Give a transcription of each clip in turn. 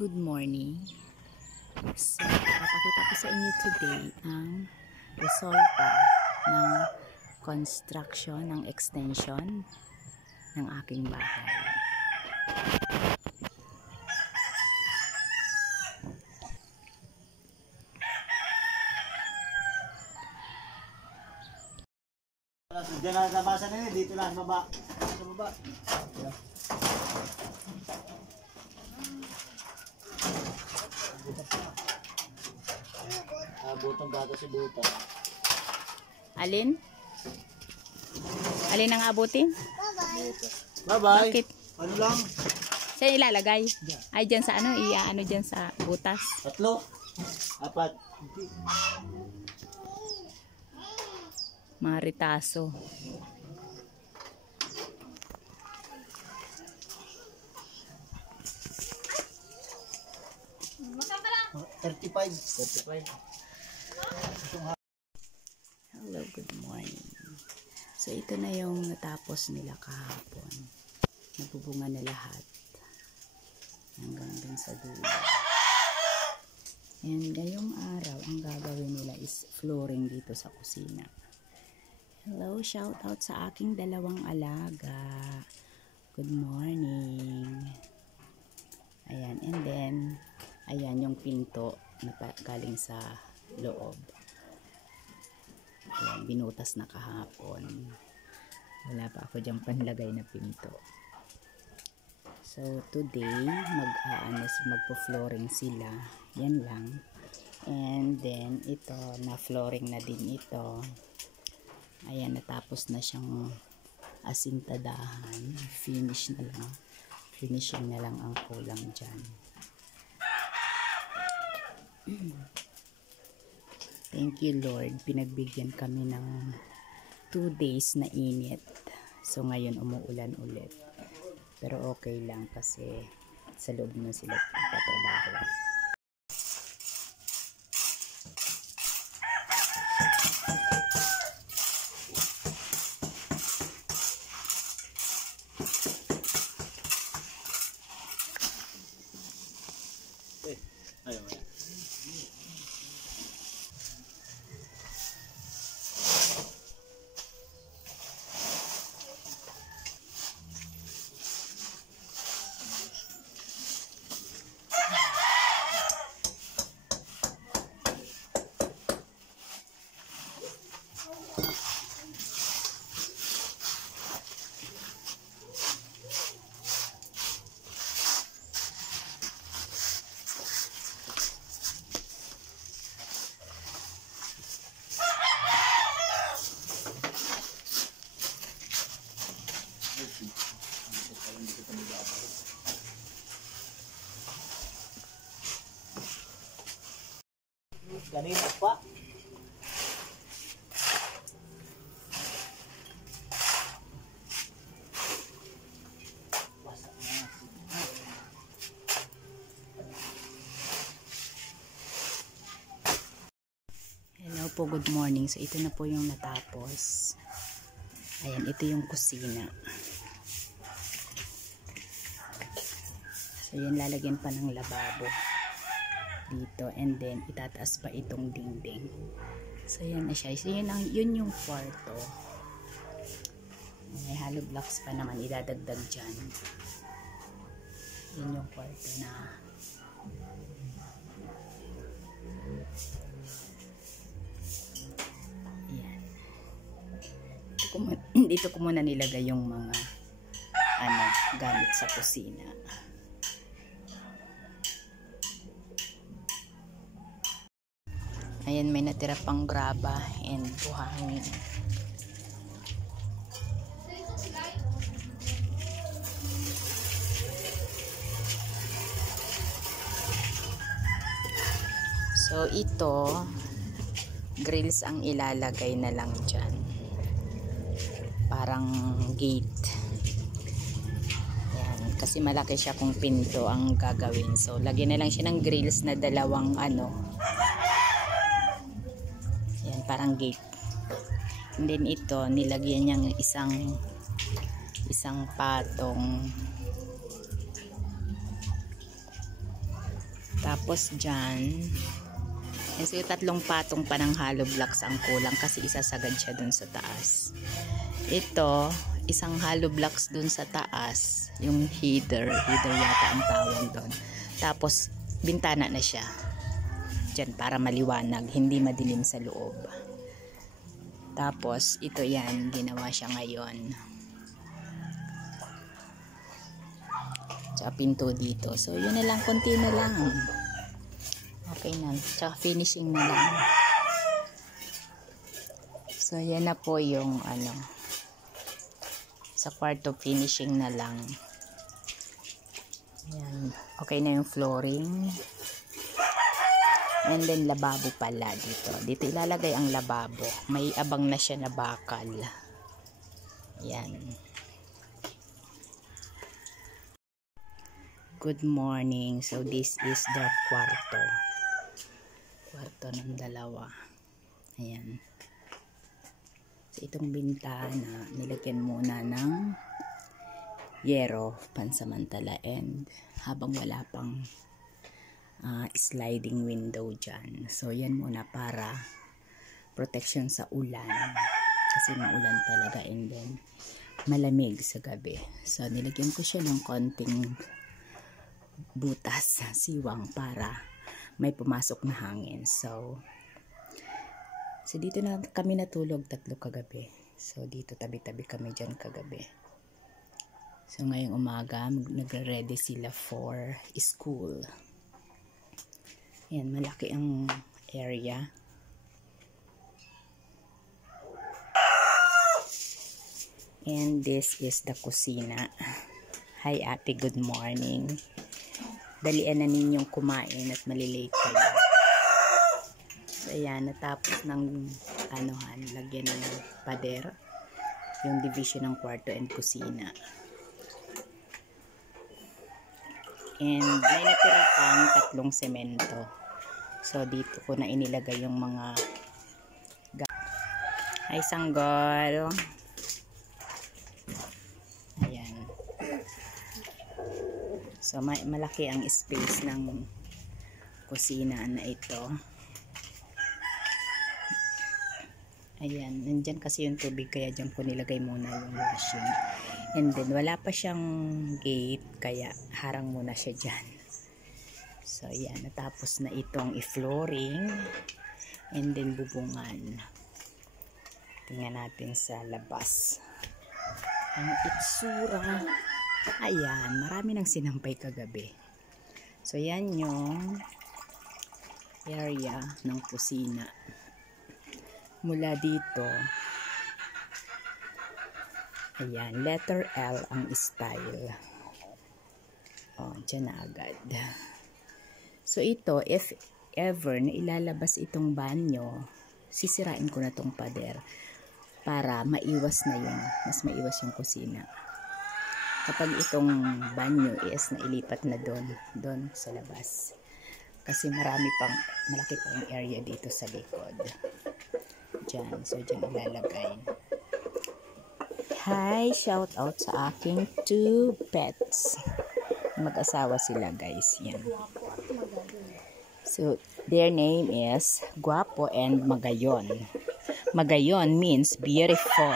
Good morning. So, papakita ko sa inyo today ang resulta ng construction, ng extension ng aking bahay. Diyan na nabasa na yun, dito na sa baba. Sa baba. Butang data si Buta. Alin? Alin ang abutin? Bye-bye. Bakit? Ano lang? Saan ilalagay? Ay, dyan sa ano? Iaano dyan sa butas? 3, 4. Mga ritaso. Oh, 35. Hello, good morning. So, ito na yung natapos nila kahapon. Nabubunga na lahat. Hanggang dun sa dulo. And ngayong araw, ang gagawin nila is flooring dito sa kusina. Hello, shout out sa aking dalawang alaga. Good morning. Ayan, and then, ayan yung pinto na galing sa loob. Ayan, binutas na kahapon. Wala pa ako dyan panlagay na pinto. So, today, magpo-flooring sila. Yan lang. And then, ito, na-flooring na din ito. Ayan, natapos na siyang asintadahan. Finish na lang. Finishing na lang ang kulang dyan. Thank you, Lord. Pinagbigyan kami ng 2 days na init. So, ngayon umuulan ulit. Pero okay lang kasi sa loob na sila patrabaho. Ayaw mo. Ganito pa. Hello po, good morning. So, ito na po yung natapos. Ayan, ito yung kusina. So, yan, lalagyan pa ng lababo dito. And then, itataas pa itong dingding. So, yan na siya. So, yun yung kwarto. May hollow blocks pa naman. Idadagdag dyan. Yun yung kwarto na yan. Dito ko muna nilagay yung mga gamit sa kusina. Ayan, may natira pang graba and buhangin. So, ito, grills ang ilalagay na lang dyan. Parang gate. Ayan, kasi malaki siya kung pinto ang gagawin. So, lagyan na lang siya ng grills na dalawang parang gate. And then ito, nilagyan niyang isang patong Tapos dyan, so yung 3 patong pa ng hollow blocks ang kulang kasi isasagad siya dun sa taas. Ito, isang hollow blocks dun sa taas, yung heater yata ang tawag doon. Tapos bintana na siya dyan para maliwanag, hindi madilim sa loob. Tapos ito yan, ginawa siya ngayon. Tsaka pinto dito. So yun na lang, konti na lang. Okay na. Tsaka finishing na lang. So yan na po yung ano, sa kwarto finishing na lang. Yan. Okay na yung flooring. And then lababo pala dito. Dito ilalagay ang lababo. May abang na siya na bakal. Yan. Good morning. So this is the kwarto. Kwarto ng dalawa. Ayan. So itong bintana, nilagyan muna ng yero pansamantala, and habang wala pang sliding window dyan. So yan muna para protection sa ulan. Kasi maulan talaga, and then malamig sa gabi. So nilagyan ko siya ng konting butas, siwang, para may pumasok na hangin. So dito na kami natulog 3 kagabi. So dito tabi-tabi kami dyan kagabi. So ngayong umaga nagre-ready sila for school. Yan, malaki ang area. And this is the kusina. Hi ate, good morning. Dalian na ninyong kumain at malilate kayo. So ayan, natapos ng anuhan, lagyan ng pader yung division ng kwarto and kusina. And may natira pang 3 semento. So dito ko na inilagay yung mga ay sanggol. Ayan. So malaki ang space ng kusina na ito. Ayan, nandyan kasi yung tubig, kaya dyan ko nilagay muna yung washing. And then wala pa siyang gate, kaya harang muna siya dyan. So ayan, natapos na itong i-flooring and then bubungan. Tingnan natin sa labas ang itsura. Ayan, marami nang sinampay kagabi. So yan yung area ng kusina. Mula dito, ayan, letter L ang style. O, dyan na agad. So ito, if ever na ilalabas itong banyo, sisirain ko na tong pader para maiwas na yun, mas maiwas yung kusina. Kapag itong banyo is nailipat na doon sa labas. Kasi malaki pang area dito sa likod. Dyan. So, dyan ilalagay. Hi! Shout out sa aking 2 pets. Mag-asawa sila, guys. Yan. So, their name is Guapo and Magayon. Magayon means beautiful.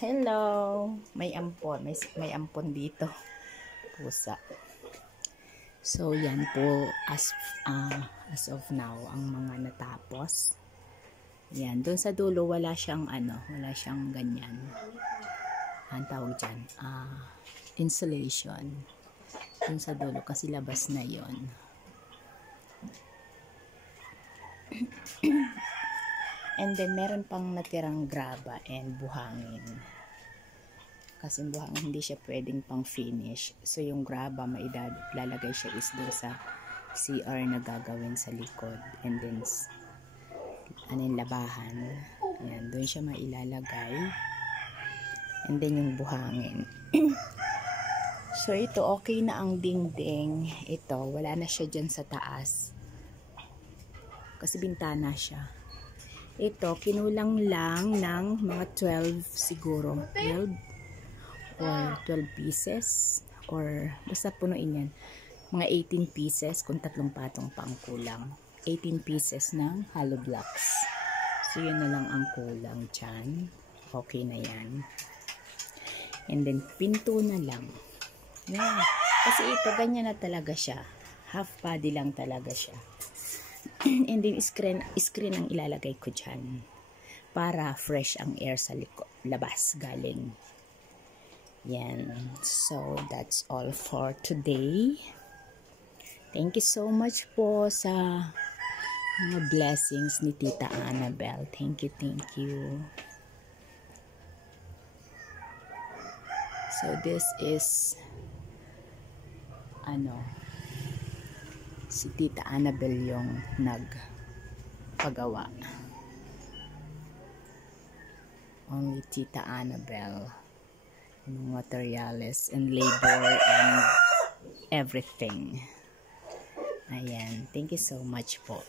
Hello! May ampon. May ampon dito. Pusa. So, yan po as of now ang mga natapos. Yan, doon sa dulo wala siyang ganyan. Ang tawag dyan, insulation. Doon sa dulo kasi labas na yon. And then meron pang natirang graba and buhangin. Kasi buhangin hindi siya pwedeng pang finish. So yung graba mailalagay siya is doon sa CR na gagawin sa likod. And then labahan. Yan, doon siya mailalagay. And then yung buhangin. So ito okay na ang dingding. Ito wala na siya dyan sa taas. Kasi bintana siya. Ito kinulang lang ng mga 12 siguro. 12 or 12 pieces or basta punuin yan. mga 18 pieces, kung 3 patong pa ang kulang. 18 pieces ng hollow blocks. So, yun na lang ang kulang dyan. Okay na yan. And then, pinto na lang. Yeah. Kasi ito, ganyan na talaga siya. Half body lang talaga siya. And then, screen ang ilalagay ko dyan. Para fresh ang air sa labas galing. Yan. So, that's all for today. Thank you so much po sa mga blessings ni Tita Annabelle. Thank you, thank you. So, this is si Tita Annabelle yung nagpagawa. Only Tita Annabelle. Yung materials and labor and everything. Ayan. Thank you so much po.